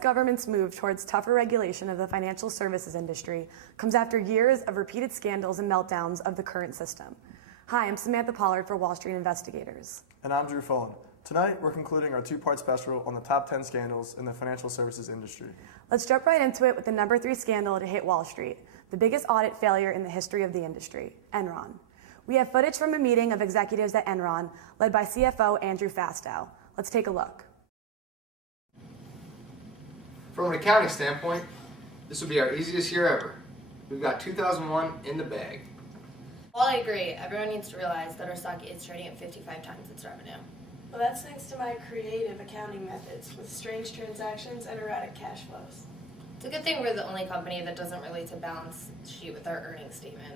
government's move towards tougher regulation of the financial services industry comes after years of repeated scandals and meltdowns of the current system. Hi, I'm Samantha Pollard for Wall Street Investigators. And I'm Drew Fullen. Tonight, we're concluding our two-part special on the top 10 scandals in the financial services industry. Let's jump right into it with the number 3 scandal to hit Wall Street, the biggest audit failure in the history of the industry, Enron. We have footage from a meeting of executives at Enron led by CFO Andrew Fastow. Let's take a look. From an accounting standpoint, this will be our easiest year ever. We've got 2001 in the bag. While I agree, everyone needs to realize that our stock is trading at 55 times its revenue. Well, that's thanks to my creative accounting methods with strange transactions and erratic cash flows. It's a good thing we're the only company that doesn't relate to balance sheet with our earnings statement.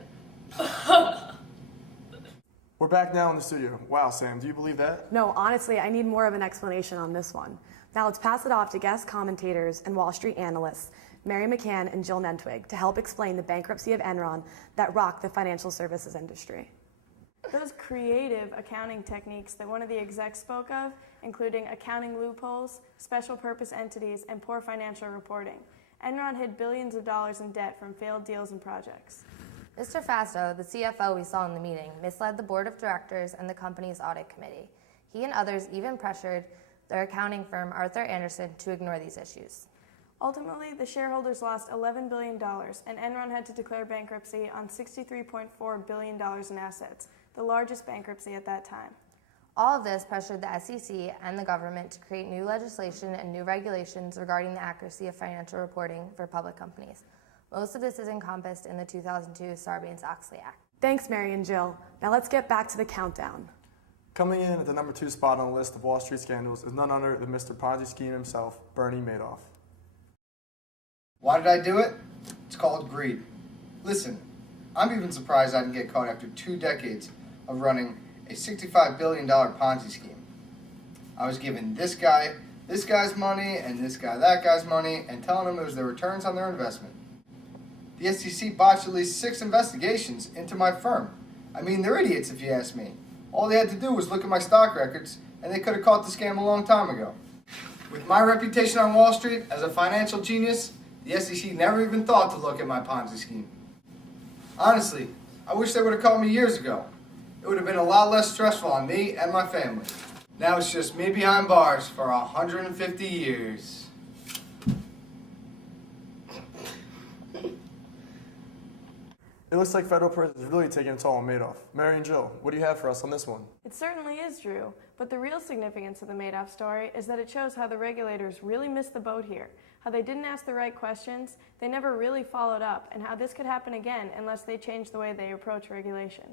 We're back now in the studio. Wow, Sam, do you believe that? No, honestly, I need more of an explanation on this one. Now let's pass it off to guest commentators and Wall Street analysts, Mary McCann and Jill Nentwig, to help explain the bankruptcy of Enron that rocked the financial services industry. Those creative accounting techniques that one of the execs spoke of, including accounting loopholes, special purpose entities, and poor financial reporting. Enron hid billions of dollars in debt from failed deals and projects. Mr. Fastow, the CFO we saw in the meeting, misled the board of directors and the company's audit committee. He and others even pressured their accounting firm, Arthur Andersen, to ignore these issues. Ultimately, the shareholders lost $11 billion, and Enron had to declare bankruptcy on $63.4 billion in assets, the largest bankruptcy at that time. All of this pressured the SEC and the government to create new legislation and new regulations regarding the accuracy of financial reporting for public companies. Most of this is encompassed in the 2002 Sarbanes-Oxley Act. Thanks, Mary and Jill. Now let's get back to the countdown. Coming in at the number 2 spot on the list of Wall Street scandals is none other than Mr. Ponzi scheme himself, Bernie Madoff. Why did I do it? It's called greed. Listen, I'm even surprised I didn't get caught after 2 decades of running a $65 billion Ponzi scheme. I was giving this guy's money, and this guy that guy's money, and telling them it was their returns on their investment. The SEC botched at least 6 investigations into my firm. I mean, they're idiots if you ask me. All they had to do was look at my stock records, and they could have caught the scam a long time ago. With my reputation on Wall Street as a financial genius, the SEC never even thought to look at my Ponzi scheme. Honestly, I wish they would have caught me years ago. It would have been a lot less stressful on me and my family. Now it's just me behind bars for 150 years. It looks like federal prison is really taking a toll on Madoff. Mary and Jill, what do you have for us on this one? It certainly is, Drew, but the real significance of the Madoff story is that it shows how the regulators really missed the boat here, how they didn't ask the right questions, they never really followed up, and how this could happen again unless they change the way they approach regulation.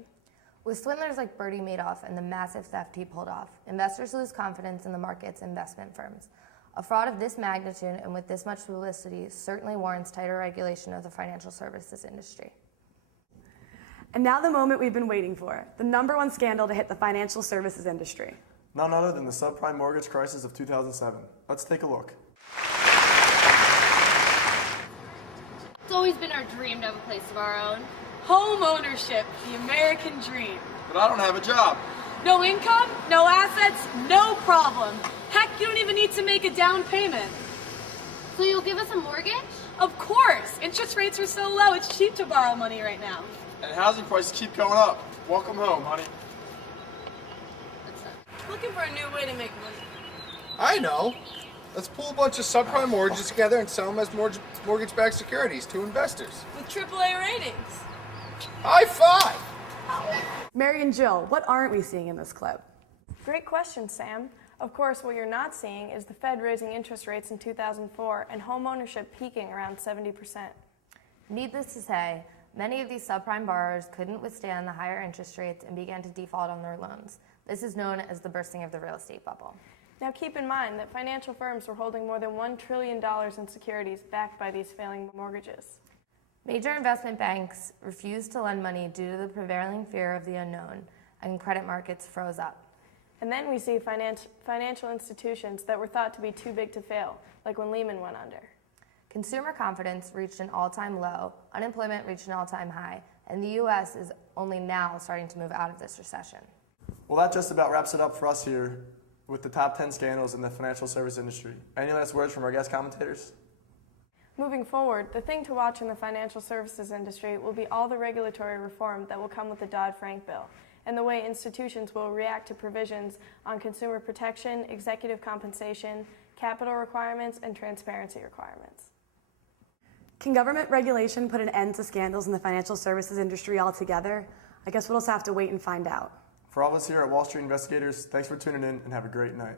With swindlers like Bernie Madoff and the massive theft he pulled off, investors lose confidence in the market's investment firms. A fraud of this magnitude and with this much publicity certainly warrants tighter regulation of the financial services industry. And now the moment we've been waiting for, the number 1 scandal to hit the financial services industry. None other than the subprime mortgage crisis of 2007. Let's take a look. It's always been our dream to have a place of our own. Home ownership, the American dream. But I don't have a job. No income, no assets, no problem. Heck, you don't even need to make a down payment. So you'll give us a mortgage? Of course! Interest rates are so low, it's cheap to borrow money right now. And housing prices keep going up. Welcome home, honey. Looking for a new way to make money. I know. Let's pull a bunch of subprime mortgages together and sell them as mortgage-backed securities to investors. With AAA ratings. High five! Mary and Jill, what aren't we seeing in this clip? Great question, Sam. Of course, what you're not seeing is the Fed raising interest rates in 2004 and home ownership peaking around 70%. Needless to say, many of these subprime borrowers couldn't withstand the higher interest rates and began to default on their loans. This is known as the bursting of the real estate bubble. Now keep in mind that financial firms were holding more than $1 trillion in securities backed by these failing mortgages. Major investment banks refused to lend money due to the prevailing fear of the unknown, and credit markets froze up. And then we see financial institutions that were thought to be too big to fail, like when Lehman went under. Consumer confidence reached an all-time low, unemployment reached an all-time high, and the U.S. is only now starting to move out of this recession. Well, that just about wraps it up for us here with the top 10 scandals in the financial service industry. Any last words from our guest commentators? Moving forward, the thing to watch in the financial services industry will be all the regulatory reform that will come with the Dodd-Frank bill, and the way institutions will react to provisions on consumer protection, executive compensation, capital requirements, and transparency requirements. Can government regulation put an end to scandals in the financial services industry altogether? I guess we'll just have to wait and find out. For all of us here at Wall Street Investigators, thanks for tuning in and have a great night.